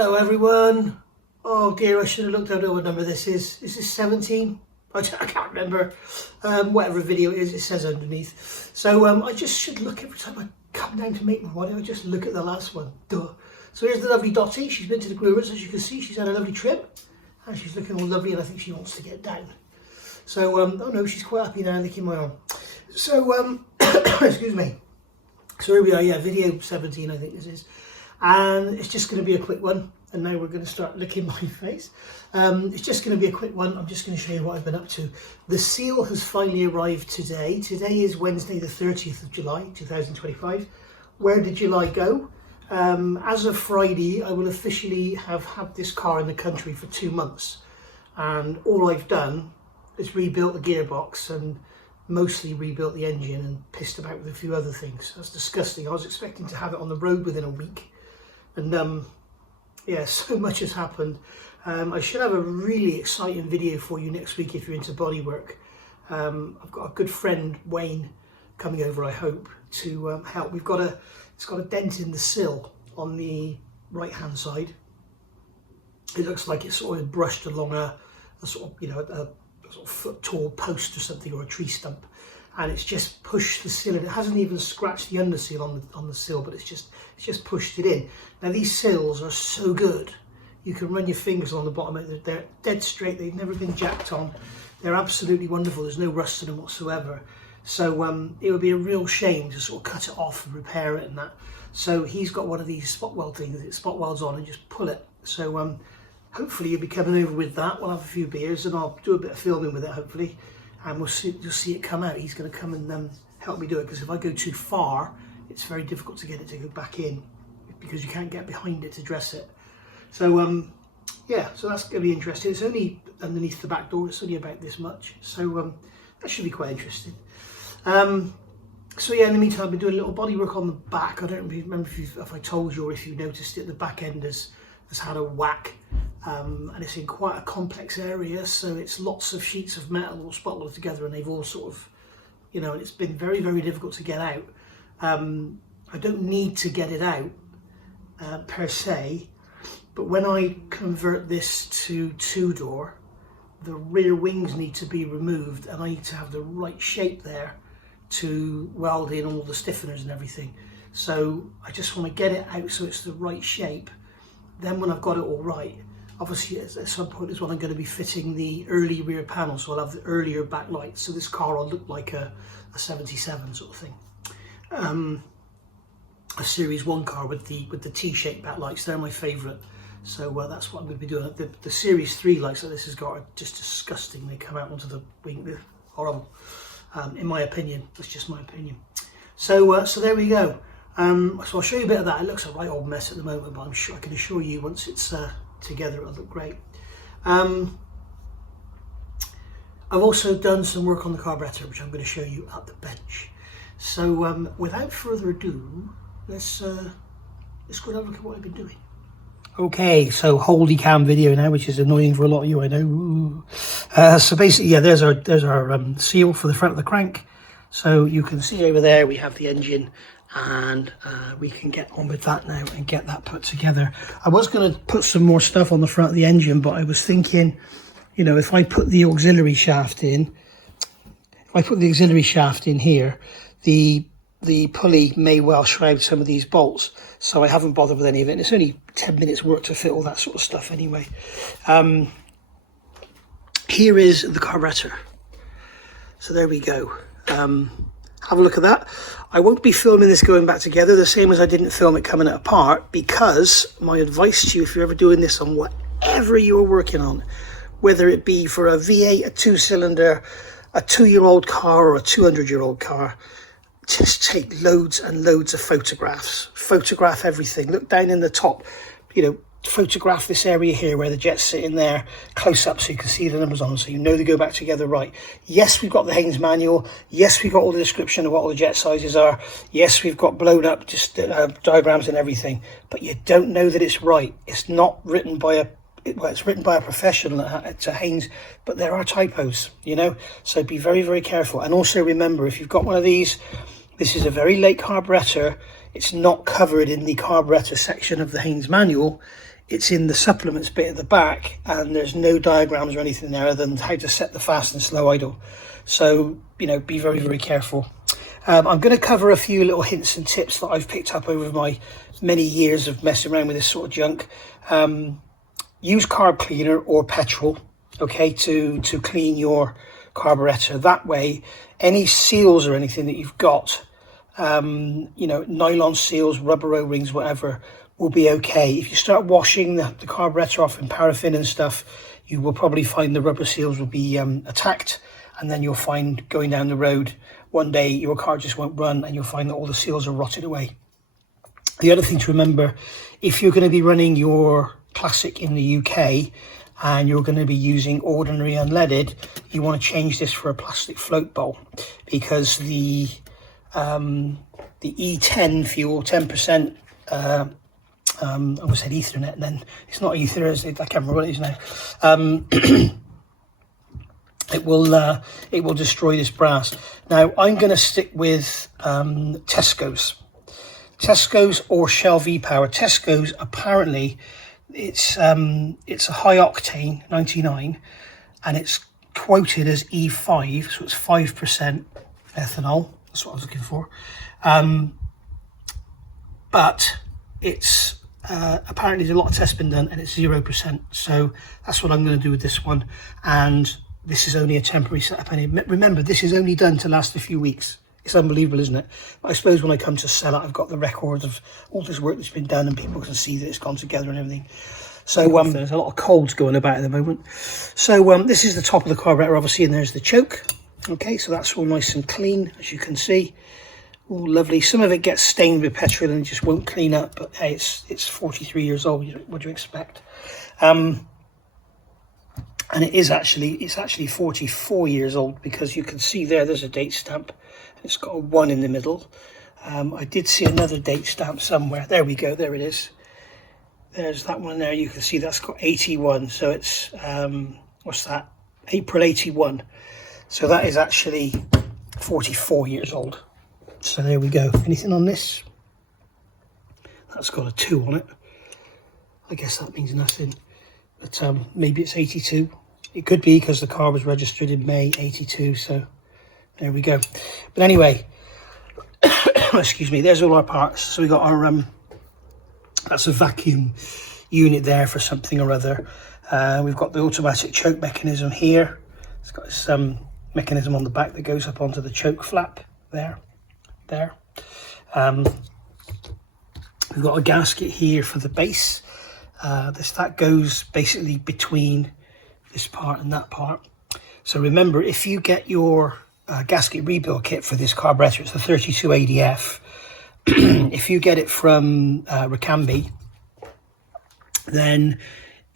Hello everyone. Oh dear, I should have looked at what number this is. Is this 17? I can't remember. Whatever video it is, it says underneath. So I just should look every time I come down to make my body. I just look at the last one. Duh. So here's the lovely Dottie. She's been to the groomers, as you can see. She's had a lovely trim. And she's looking all lovely, and I think she wants to get down. So, oh no, she's quite happy now, licking my arm. So, excuse me. So here we are, yeah, video 17 I think this is. And it's just going to be a quick one. And now we're going to start licking my face. It's just going to be a quick one. I'm just going to show you what I've been up to. The seal has finally arrived today. Today is Wednesday the 30th of July 2025. Where did July go? As of Friday, I will officially have had this car in the country for 2 months. And all I've done is rebuilt the gearbox and mostly rebuilt the engine and pissed about with a few other things. That's disgusting. I was expecting to have it on the road within a week. And yeah, so much has happened. I should have a really exciting video for you next week if you're into bodywork. I've got a good friend, Wayne, coming over, I hope, to help. It's got a dent in the sill on the right hand side. It looks like it's sort of brushed along a sort of, you know, a sort of foot tall post or something, or a tree stump, and it's just pushed the sill in. It hasn't even scratched the underseal on the sill, but it's just pushed it in. Now these sills are so good, you can run your fingers on the bottom. They're dead straight. They've never been jacked on. They're absolutely wonderful. There's no rust in them whatsoever. So it would be a real shame to sort of cut it off and repair it and that. So he's got one of these spot weld things. It spot welds on and just pull it. So hopefully you'll be coming over with that. We'll have a few beers and I'll do a bit of filming with it, hopefully. And you'll see it come out. He's going to come and help me do it, because if I go too far, it's very difficult to get it to go back in, because you can't get behind it to dress it. So yeah, so that's going to be interesting. It's only underneath the back door. It's only about this much. So that should be quite interesting. So yeah, in the meantime, I've been doing a little body work on the back. I don't remember if I told you or if you noticed it. The back end has had a whack. And it's in quite a complex area, so it's lots of sheets of metal all spot welded together, and they've all sort of, you know, and it's been very, very difficult to get out. I don't need to get it out per se, but when I convert this to two-door, the rear wings need to be removed, and I need to have the right shape there to weld in all the stiffeners and everything. So I just want to get it out so it's the right shape. Then when I've got it all right, obviously at some point as well, I'm going to be fitting the early rear panel, so I'll have the earlier backlights. So this car will look like a 77 sort of thing. A Series 1 car with the T-shaped backlights. They're my favourite. So that's what I'm going to be doing. The Series 3 lights that this has got are just disgusting. They come out onto the wing. They're horrible. In my opinion. That's just my opinion. So so there we go. So I'll show you a bit of that. It looks a right old mess at the moment, but I'm sure I can assure you once it's together it'll look great. I've also done some work on the carburetor, which I'm going to show you at the bench. So without further ado, let's go and have a look at what I've been doing. Okay, so holy cam video now, which is annoying for a lot of you, I know. So basically, yeah, there's our seal for the front of the crank. So you can see over there we have the engine, and we can get on with that now and get that put together. I was going to put some more stuff on the front of the engine, but I was thinking, you know, if I put the auxiliary shaft in, here, the pulley may well shroud some of these bolts, so I haven't bothered with any of it. And it's only 10 minutes work to fit all that sort of stuff anyway. Here is the carburetor. So there we go. Have a look at that. I won't be filming this going back together, the same as I didn't film it coming apart, because my advice to you, if you're ever doing this on whatever you're working on, whether it be for a V8, a 2-cylinder, a 2-year-old car or a 200-year-old car, just take loads and loads of photographs. Photograph everything. Look down in the top, you know, photograph this area here where the jet's sitting there close up so you can see the numbers on them, so you know they go back together right. Yes, we've got the Haynes manual. Yes, we've got all the description of what all the jet sizes are. Yes, we've got blown up just diagrams and everything, but you don't know that it's right. It's not written by a it's written by a professional at Haynes, but there are typos, you know, so be very, very careful. And also remember, if you've got one of these, this is a very late carburetor. it's not covered in the carburetor section of the Haynes manual. It's in the supplements bit at the back, and there's no diagrams or anything there other than how to set the fast and slow idle. So, you know, be very, very careful. I'm going to cover a few little hints and tips that I've picked up over my many years of messing around with this sort of junk. Use carb cleaner or petrol, okay, to clean your carburetor. That way, any seals or anything that you've got, you know, nylon seals, rubber O-rings, whatever, will be okay. If you start washing the carburetor off in paraffin and stuff, you will probably find the rubber seals will be attacked, and then you'll find going down the road one day your car just won't run, and you'll find that all the seals are rotted away. The other thing to remember, if you're going to be running your Classic in the UK and you're going to be using ordinary unleaded, you want to change this for a plastic float bowl, because the E10 fuel, 10%, I almost said Ethernet then, it's not Ether, is it? I can't remember what it is now. It will destroy this brass. Now I'm going to stick with Tesco's or Shell V-Power. Tesco's, apparently it's a high octane 99, and it's quoted as E5, so it's 5% ethanol. That's what I was looking for. But it's apparently there's a lot of tests been done, and it's 0%. So that's what I'm going to do with this one. And this is only a temporary setup. And remember, this is only done to last a few weeks. It's unbelievable, isn't it? But I suppose when I come to sell it, I've got the record of all this work that's been done, and people can see that it's gone together and everything. So there's a lot of colds going about at the moment. So this is the top of the carburetor, obviously, and there's the choke. Okay, so that's all nice and clean, as you can see. All lovely. Some of it gets stained with petrol and just won't clean up, but hey, it's 43 years old. What do you expect? And it's actually 44 years old, because you can see there's a date stamp. It's got a 1 in the middle. I did see another date stamp somewhere. There we go, there it is. There's that one there. You can see that's got 81. So it's, what's that? April 81. So that is actually 44 years old. So there we go. Anything on this? That's got a 2 on it. I guess that means nothing. But maybe it's 82. It could be, because the car was registered in May 82. So there we go. But anyway, excuse me, there's all our parts. So we got our, that's a vacuum unit there for something or other. We've got the automatic choke mechanism here. It's got some mechanism on the back that goes up onto the choke flap there. We've got a gasket here for the base. That goes basically between this part and that part. So remember, if you get your gasket rebuild kit for this carburetor, it's the 32 ADF. If you get it from Ricambi, then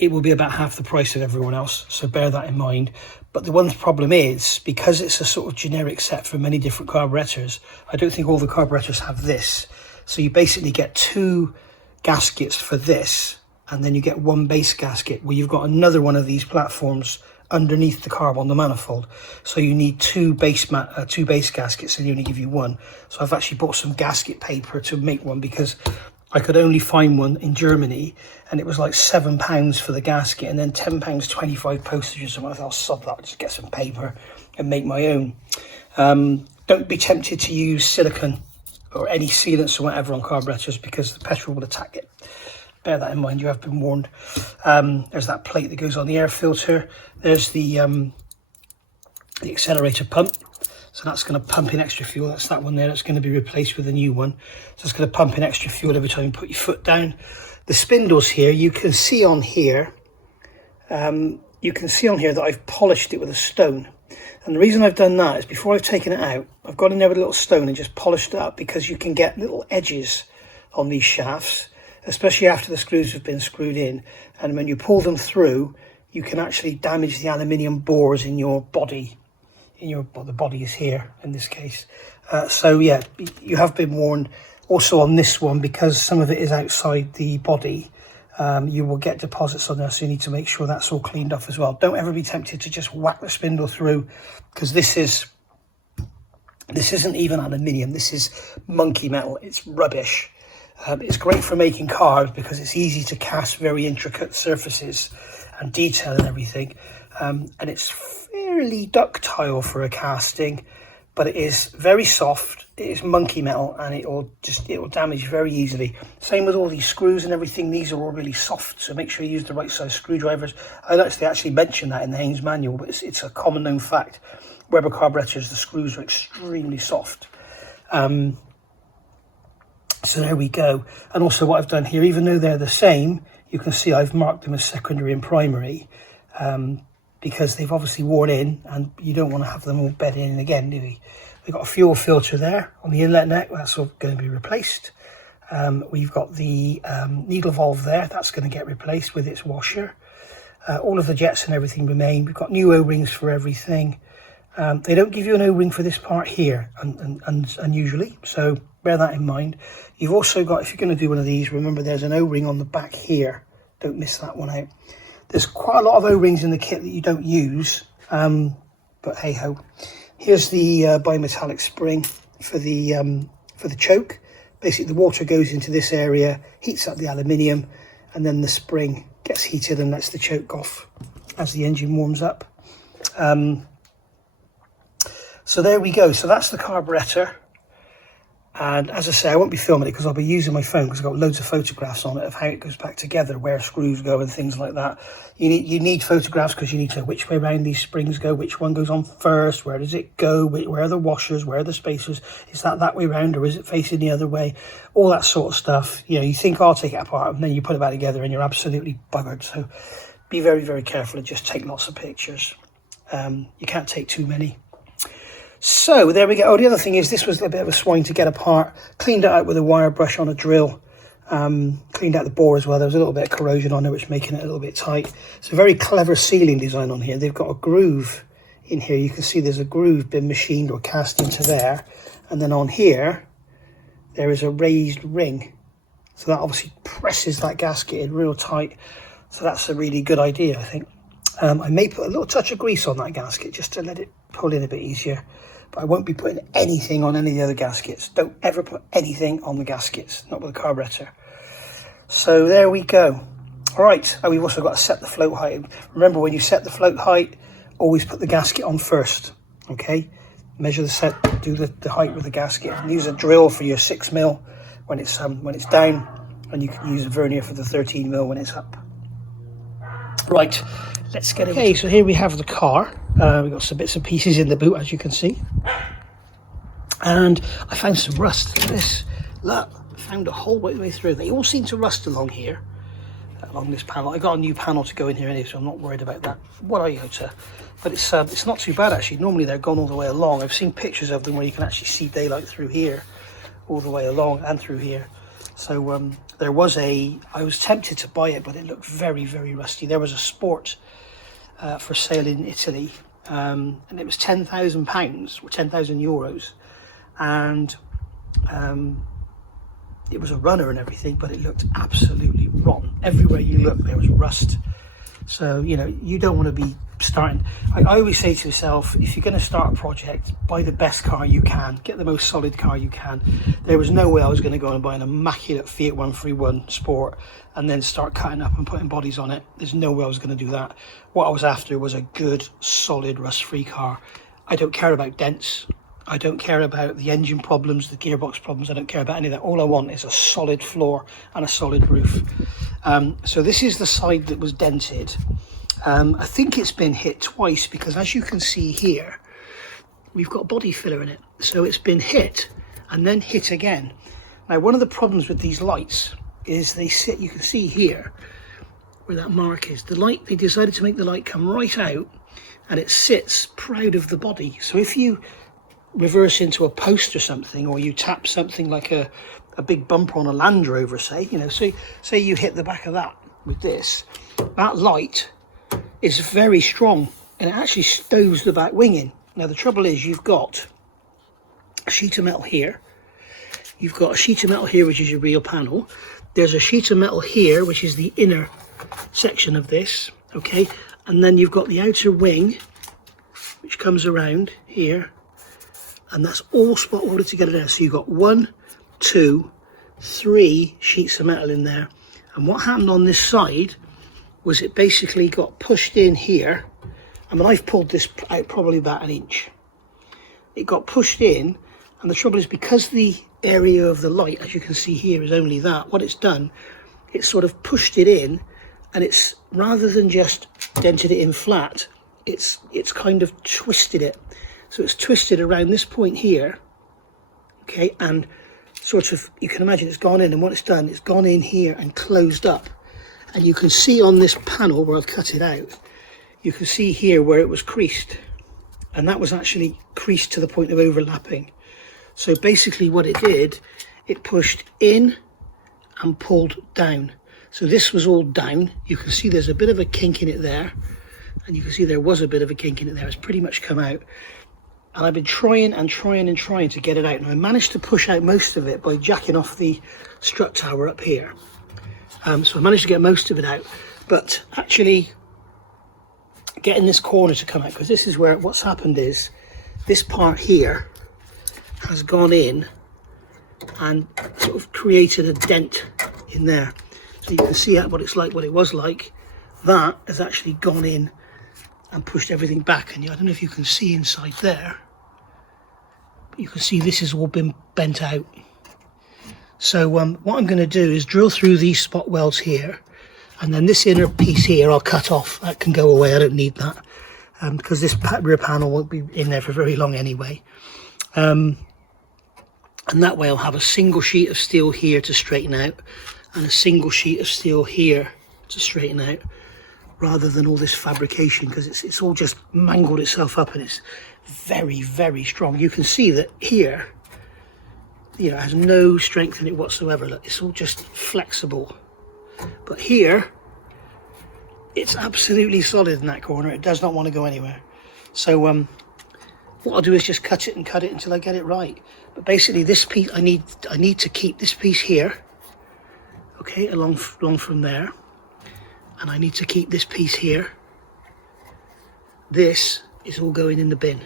it will be about half the price of everyone else, so bear that in mind. But the one problem is, because it's a sort of generic set for many different carburetors, I don't think all the carburetors have this. So you basically get 2 gaskets for this, and then you get 1 base gasket where you've got another one of these platforms underneath the carb on the manifold. So you need 2 base gaskets, and they only give you 1. So I've actually bought some gasket paper to make one, because I could only find one in Germany, and it was like £7 for the gasket, and then £10.25 postage or something. I thought, I'll sod that, just get some paper and make my own. Don't be tempted to use silicone or any sealants or whatever on carburetors, because the petrol will attack it. Bear that in mind, you have been warned. There's that plate that goes on the air filter. There's the accelerator pump. So that's going to pump in extra fuel. That's that one there. That's going to be replaced with a new one. So it's going to pump in extra fuel every time you put your foot down. The spindles here, you can see on here. That I've polished it with a stone. And the reason I've done that is, before I've taken it out, I've gone in there with a little stone and just polished it up, because you can get little edges on these shafts, especially after the screws have been screwed in. And when you pull them through, you can actually damage the aluminium bores in your body. The body is here in this case. So yeah, you have been warned. Also on this one, because some of it is outside the body, you will get deposits on there, so you need to make sure that's all cleaned off as well. Don't ever be tempted to just whack the spindle through, because this is This isn't even aluminium, this is monkey metal. It's rubbish. It's great for making cars because it's easy to cast very intricate surfaces and detail and everything. And it's fairly ductile for a casting, but it is very soft. It is monkey metal, and it will damage very easily. Same with all these screws and everything. These are all really soft, so make sure you use the right size screwdrivers. I don't actually mention that in the Haynes manual, but it's a common known fact. Weber carburetors, the screws are extremely soft. So there we go. And also what I've done here, even though they're the same, you can see I've marked them as secondary and primary, because they've obviously worn in, and you don't want to have them all bedded in again, do we? We've got a fuel filter there on the inlet neck, that's all going to be replaced. We've got the needle valve there, that's going to get replaced with its washer. All of the jets and everything remain. We've got new O-rings for everything. They don't give you an O-ring for this part here, unusually, so bear that in mind. You've also got, if you're going to do one of these, remember there's an O-ring on the back here. Don't miss that one out. There's quite a lot of O-rings in the kit that you don't use, but hey ho. Here's the bimetallic spring for the choke. Basically, the water goes into this area, heats up the aluminium, and then the spring gets heated and lets the choke off as the engine warms up. So there we go. So that's the carburetor. And as I say, I won't be filming it because I'll be using my phone because I've got loads of photographs on it of how it goes back together, where screws go and things like that. You need photographs because you need to know which way around these springs go, which one goes on first, where does it go, where are the washers, where are the spacers, is that way round or is it facing the other way, all that sort of stuff. You know, you think I'll take it apart and then you put it back together and you're absolutely buggered. So be very, very careful and just take lots of pictures. You can't take too many. So there we go. Oh, the other thing is this was a bit of a swine to get apart. Cleaned it out with a wire brush on a drill. Cleaned out the bore as well. There was a little bit of corrosion on it, which making it a little bit tight. It's a very clever sealing design on here. They've got a groove in here. You can see there's a groove been machined or cast into there. And then on here, there is a raised ring. So that obviously presses that gasket in real tight. So that's a really good idea, I think. I may put a little touch of grease on that gasket just to let it pull in a bit easier. But I won't be putting anything on any of the other gaskets. Don't ever put anything on the gaskets, not with a carburetor. So there we go. All right, and we've also got to set the float height. Remember, when you set the float height, always put the gasket on first, okay? Measure the set, do the height with the gasket. And use a drill for your 6mm when it's down, and you can use a vernier for the 13mm when it's up. Right, let's get it. Okay, so here we have the car. We've got some bits and pieces in the boot, as you can see. And I found some rust. Look at this. Look, I found a whole way through. They all seem to rust along here, along this panel. I got a new panel to go in here anyway, so I'm not worried about that. What are you, to? But it's not too bad, actually. Normally they're gone all the way along. I've seen pictures of them where you can actually see daylight through here, all the way along and through here. So there was I was tempted to buy it, but it looked very, very rusty. There was a Sport for sale in Italy, and it was £10,000 or €10,000, and it was a runner and everything, but it looked absolutely rotten. Everywhere you look, there was rust. So, you know, you don't want to be starting. I always say to yourself, if you're going to start a project, buy the best car you can, get the most solid car you can. There was no way I was going to go and buy an immaculate Fiat 131 Sport and then start cutting up and putting bodies on it. There's no way I was going to do that. What I was after was a good, solid, rust-free car. I don't care about dents. I don't care about the engine problems, the gearbox problems. I don't care about any of that. All I want is a solid floor and a solid roof. So this is the side that was dented. I think it's been hit twice because, as you can see here, we've got body filler in it. So it's been hit and then hit again. Now, one of the problems with these lights is they sit, you can see here where that mark is. The light, they decided to make the light come right out and it sits proud of the body. So if you reverse into a post or something, or you tap something like a big bumper on a Land Rover, say, you know, say you hit the back of that with this, that light is very strong and it actually stows the back wing in. Now the trouble is you've got a sheet of metal here, you've got a sheet of metal here which is your real panel, there's a sheet of metal here which is the inner section of this, okay, and then you've got the outer wing which comes around here, and that's all spot welded together there. So you've got 1, 2, 3 sheets of metal in there. And what happened on this side was it basically got pushed in here. I mean, I've pulled this out probably about 1 inch. It got pushed in, and the trouble is, because the area of the light, as you can see here, is only that, what it's done, it's sort of pushed it in, and it's, rather than just dented it in flat, it's kind of twisted it. So it's twisted around this point here, okay, and sort of, you can imagine it's gone in, and what it's done, it's gone in here and closed up. And you can see on this panel where I've cut it out, you can see here where it was creased, and that was actually creased to the point of overlapping. So basically what it did, it pushed in and pulled down. So this was all down. You can see there's a bit of a kink in it there, and you can see there was a bit of a kink in it there. It's pretty much come out. And I've been trying and trying and trying to get it out. And I managed to push out most of it by jacking off the strut tower up here. So I managed to get most of it out. But actually getting this corner to come out, because this is where what's happened is this part here has gone in and sort of created a dent in there. So you can see what it's like, what it was like. That has actually gone in and pushed everything back. And I don't know if you can see inside there, but you can see this has all been bent out. So what I'm going to do is drill through these spot welds here, and then this inner piece here I'll cut off. That can go away, I don't need that, because this rear panel won't be in there for very long anyway. And that way I'll have a single sheet of steel here to straighten out, and a single sheet of steel here to straighten out, rather than all this fabrication, because it's all just mangled itself up, and it's very, very strong. You can see that here, you know, it has no strength in it whatsoever. Look, it's all just flexible. But here, it's absolutely solid in that corner. It does not want to go anywhere. So what I'll do is just cut it until I get it right. But basically this piece, I need to keep this piece here, okay, along from there. And I need to keep this piece here. This is all going in the bin,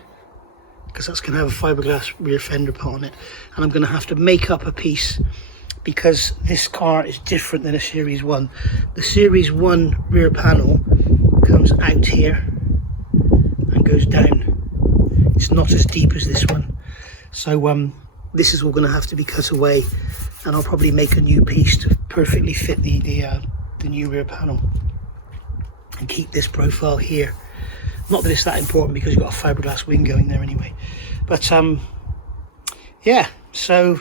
because that's going to have a fiberglass rear fender part on it. And I'm going to have to make up a piece, because this car is different than a Series 1. The Series 1 rear panel comes out here and goes down. It's not as deep as this one. So this is all going to have to be cut away, and I'll probably make a new piece to perfectly fit the new rear panel and keep this profile here. Not that it's that important, because you've got a fiberglass wing going there anyway. But yeah, so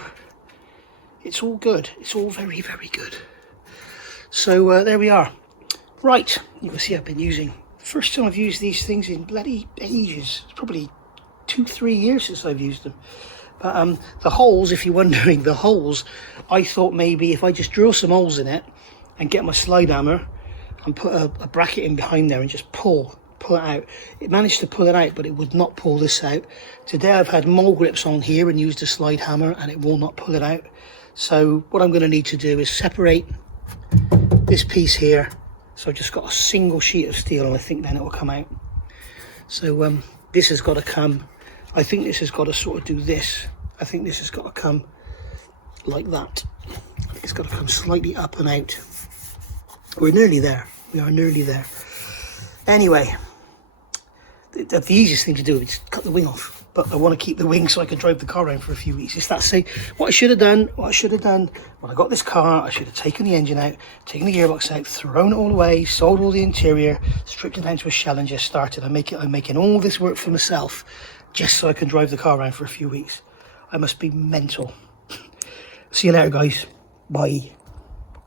it's all good. It's all very, very good. So there we are. Right, you can see I've been using, first time I've used these things in bloody ages. It's probably 2-3 years since I've used them. But the holes, if you're wondering, the holes, I thought maybe if I just drill some holes in it and get my slide hammer and put a bracket in behind there and just pull it out. It managed to pull it out, but it would not pull this out. Today I've had mole grips on here and used a slide hammer, and it will not pull it out. So what I'm going to need to do is separate this piece here. So I've just got a single sheet of steel, and I think then it will come out. So this has got to come, I think this has got to sort of do this. I think this has got to come like that. I think it's got to come slightly up and out. We're nearly there. We are nearly there. Anyway, the easiest thing to do is cut the wing off. But I want to keep the wing so I can drive the car around for a few weeks. It's that same. What I should have done when I got this car, I should have taken the engine out, taken the gearbox out, thrown it all away, sold all the interior, stripped it down to a shell, and just started. I'm making all this work for myself just so I can drive the car around for a few weeks. I must be mental. See you later, guys. Bye.